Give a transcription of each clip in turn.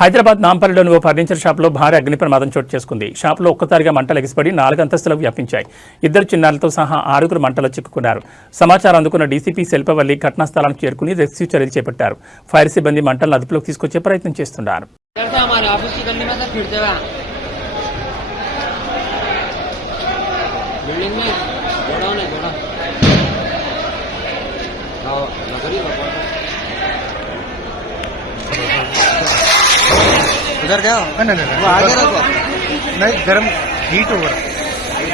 హైదరాబాద్ నాంపల్లిలోని ఓ ఫర్నిచర్ షాప్లో భారీ అగ్ని ప్రమాదం చోటు చేసుకుంది. షాప్లో ఒక్కసారిగా మంటలు ఎగిసిపడి 4 అంతస్తులకు వ్యాపించాయి. 2 చిన్నారులతో సహా 6 మంటలు చిక్కుకున్నారు. సమాచారం అందుకున్న డీసీపీ శిల్పవల్లి ఘటనా స్థలానికి చేరుకుని రెస్క్యూ చర్యలు చేపట్టారు. ఫైర్ సిబ్బంది మంటలను అదుపులోకి తీసుకొచ్చే ప్రయత్నం చేస్తున్నారు. उधर क्या नहीं वो आगे रखो नहीं गर्म हीट हो रहा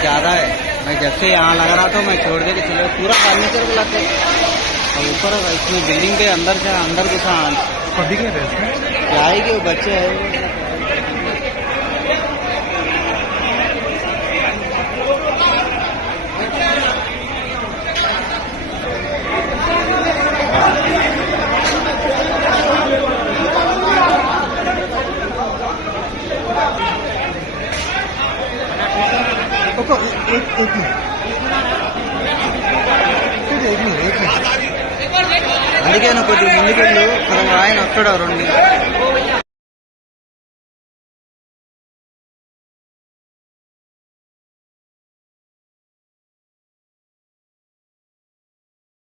ज़्यादा है। मैं जब से यहाँ लग रहा था मैं छोड़ दे के चले पूरा फर्नीचर को लाते और ऊपर इसमें बिल्डिंग के अंदर से अंदर कुछ कभी क्या आएगी वो बच्चे है అందుకే కొద్దిగా ముందుకెళ్ళు మనం ఆయన వస్తాడు 2